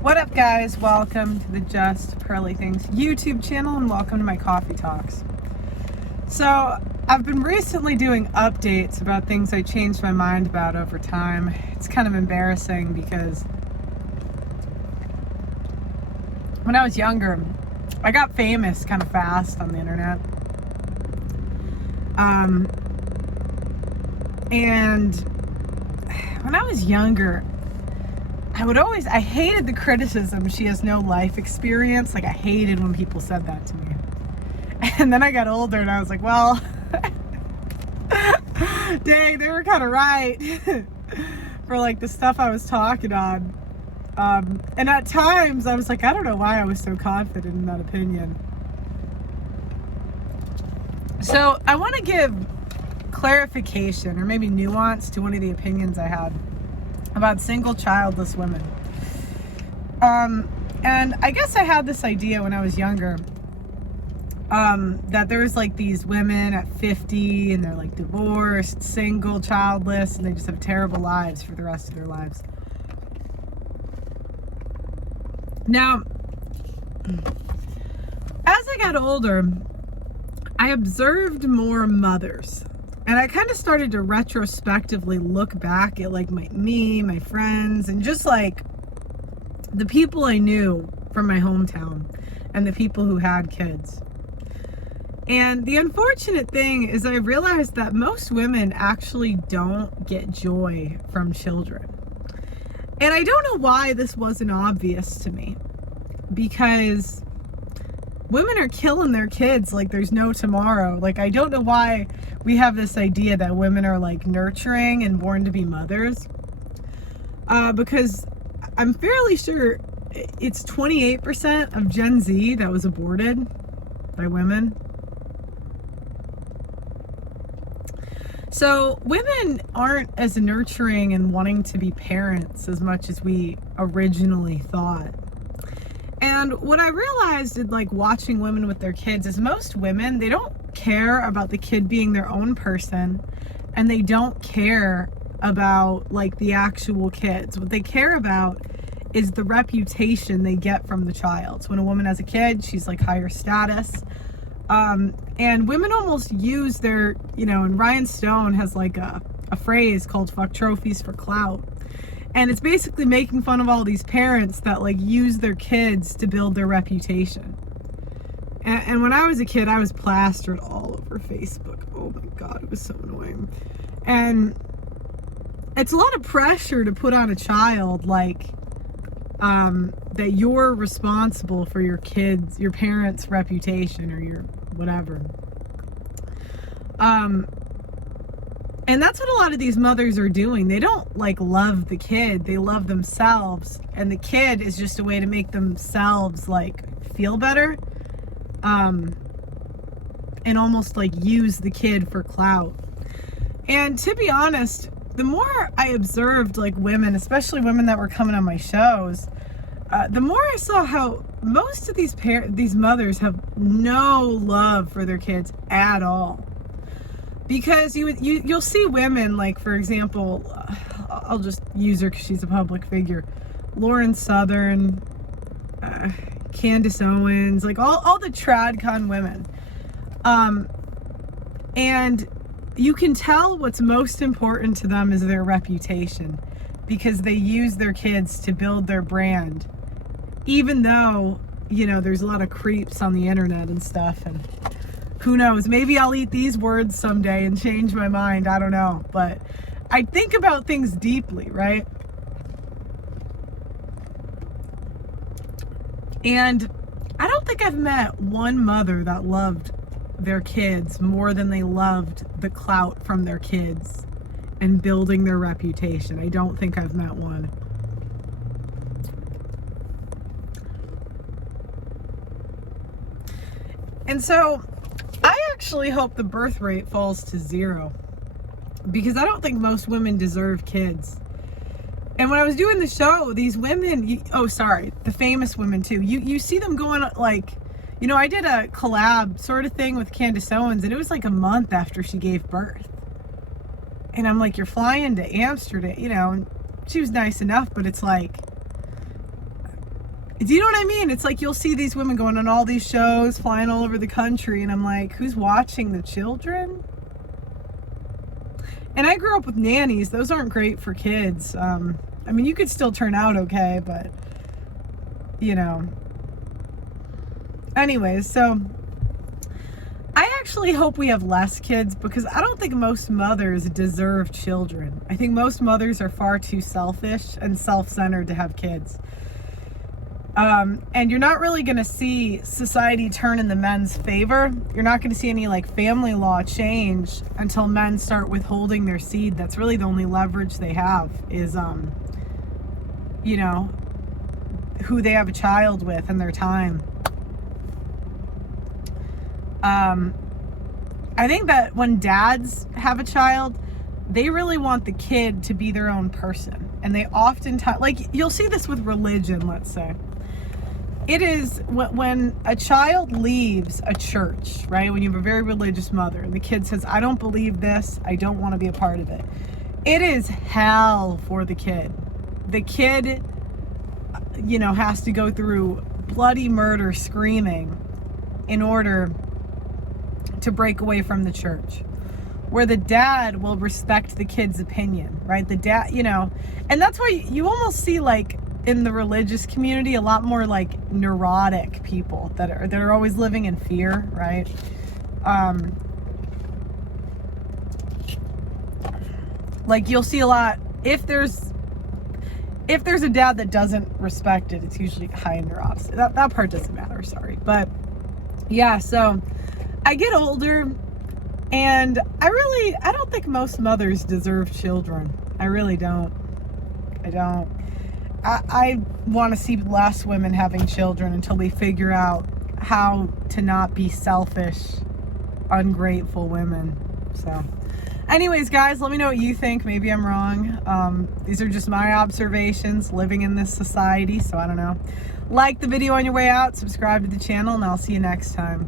What up, guys? Welcome to the Just Pearly Things YouTube channel and welcome to my coffee talks. So I've been recently doing updates about things I changed my mind about over time. It's kind of embarrassing because when I was younger, I got famous kind of fast on the internet. And when I was younger, I hated the criticism, she has no life experience. Like, I hated when people said that to me. And then I got older and I was like, well, dang, they were kind of right for like the stuff I was talking on. And at times I was like, I don't know why I was so confident in that opinion. So I want to give clarification or maybe nuance to one of the opinions I had about single childless women. And I guess I had this idea when I was younger, that there was like these women at 50 and they're like divorced, single, childless, and they just have terrible lives for the rest of their lives. Now, as I got older, I observed more mothers. And I kind of started to retrospectively look back at like my friends, and just like the people I knew from my hometown and the people who had kids. And the unfortunate thing is I realized that most women actually don't get joy from children. And I don't know why this wasn't obvious to me, because women are killing their kids like there's no tomorrow. Like, I don't know why we have this idea that women are like nurturing and born to be mothers. Because I'm fairly sure it's 28% of Gen Z that was aborted by women. So women aren't as nurturing and wanting to be parents as much as we originally thought. And what I realized in like watching women with their kids is most women, they don't care about the kid being their own person, and they don't care about like the actual kids. What they care about is the reputation they get from the child. So when a woman has a kid, she's like higher status. And women almost use their, and Ryan Stone has like a phrase called "fuck trophies for clout." And it's basically making fun of all these parents that like use their kids to build their reputation. And when I was a kid, I was plastered all over Facebook. Oh my God, it was so annoying. And it's a lot of pressure to put on a child, like, that you're responsible for your kids, your parents' reputation, or your whatever. And that's what a lot of these mothers are doing. They don't like love the kid, they love themselves. And the kid is just a way to make themselves like feel better. And almost like use the kid for clout. And to be honest, the more I observed like women, especially women that were coming on my shows, the more I saw how most of these mothers have no love for their kids at all. Because you'll see women, like, for example, I'll just use her because she's a public figure, Lauren Southern, Candace Owens, like all the TradCon women. And you can tell what's most important to them is their reputation, because they use their kids to build their brand, even though, there's a lot of creeps on the internet and stuff. And who knows, maybe I'll eat these words someday and change my mind. I don't know. But I think about things deeply, right? And I don't think I've met one mother that loved their kids more than they loved the clout from their kids and building their reputation. I don't think I've met one. And so I actually hope the birth rate falls to 0, because I don't think most women deserve kids. And when I was doing the show, these women, the famous women too, you see them going like, I did a collab sort of thing with Candace Owens, and it was like a month after she gave birth. And I'm like, you're flying to Amsterdam, and she was nice enough, but it's like, Do you know what I mean? It's like you'll see these women going on all these shows, flying all over the country, and I'm like, who's watching the children? And I grew up with nannies. Those aren't great for kids. I mean, you could still turn out okay, but, you know. Anyways, so I actually hope we have less kids, because I don't think most mothers deserve children. I think most mothers are far too selfish and self-centered to have kids. And you're not really going to see society turn in the men's favor. You're not going to see any like family law change until men start withholding their seed. That's really the only leverage they have is, you know, who they have a child with and their time. I think that when dads have a child, they really want the kid to be their own person. And they oftentimes, like, you'll see this with religion, let's say. It is when a child leaves a church, right? When you have a very religious mother and the kid says, I don't believe this, I don't want to be a part of it. It is hell for the kid. The kid, you know, has to go through bloody murder screaming in order to break away from the church. Where the dad will respect the kid's opinion, right? The dad, you know, and that's why you almost see, like, in the religious community, a lot more like neurotic people that are always living in fear, right? Like you'll see a lot, if there's a dad that doesn't respect it, it's usually high in neuroticism. That part doesn't matter, sorry. But yeah, so I get older, and I don't think most mothers deserve children. I really don't. I don't. I want to see less women having children until we figure out how to not be selfish, ungrateful women. So anyways, guys, let me know what you think. Maybe I'm wrong. These are just my observations living in this society, so I don't know. Like the video on your way out, subscribe to the channel, and I'll see you next time.